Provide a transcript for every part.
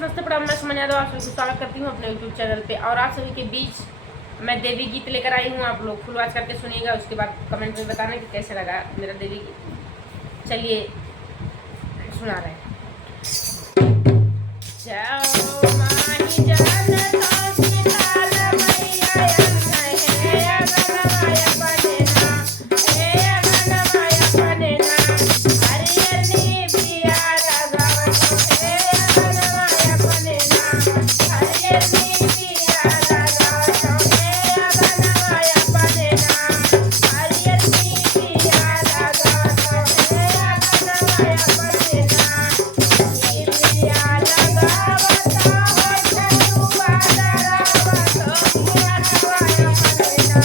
नमस्ते प्रणाम, मैं सुमन यादव आप सभी को स्वागत करती हूँ अपने यूट्यूब चैनल पे। और आप सभी के बीच मैं देवी गीत लेकर आई हूँ। आप लोग फुल वॉच करके सुनिएगा, उसके बाद कमेंट में बताना कि कैसे लगा मेरा देवी गीत। चलिए सुना रहे हैं। जाओ माही जान तो सीताल मैया है अगनवाया बनेना, हे अगनवाया बनेना, हरियर नी पिया लगावतो, हे अगनवाया बनेना, हरियर नी पिया लगावतो, हे अगनवाया बनेना, हरियर नी पिया लगावतो, हे अगनवाया बनेना, नी पिया लगावतो हो चंदुआ डरावतो, की हटवाया बनेना,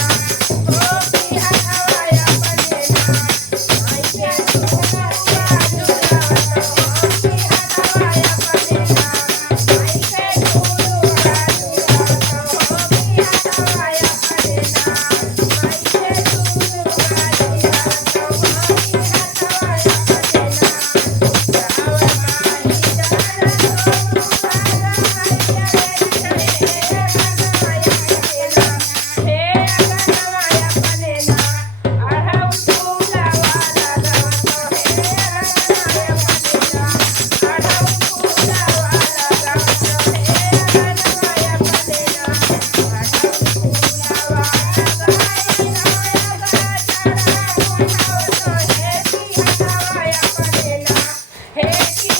हो की हटवाया बनेना, माई के झुलुआ झुलावतो, हो की हटवाया बनेना, माई के झुलुआ झुलावतो, हो की हटवाया बनेना, माई के झुलुआ झुलावतो, हो की हटवाया बनेना। जाओ माही जान तो तुम्हारा मैया हे अगनवाया बनेना, हे अगनवाया बनेना, अढ़ऊ फूलवा लगावतो, हे अगनवाया बनेना, अढ़ऊ फूलवा लगावतो, हे अगनवाया बनेना, अढ़ऊ फूलवा लगाई नया गजरा उठावतो, हे की हटवाया बनेना, हे की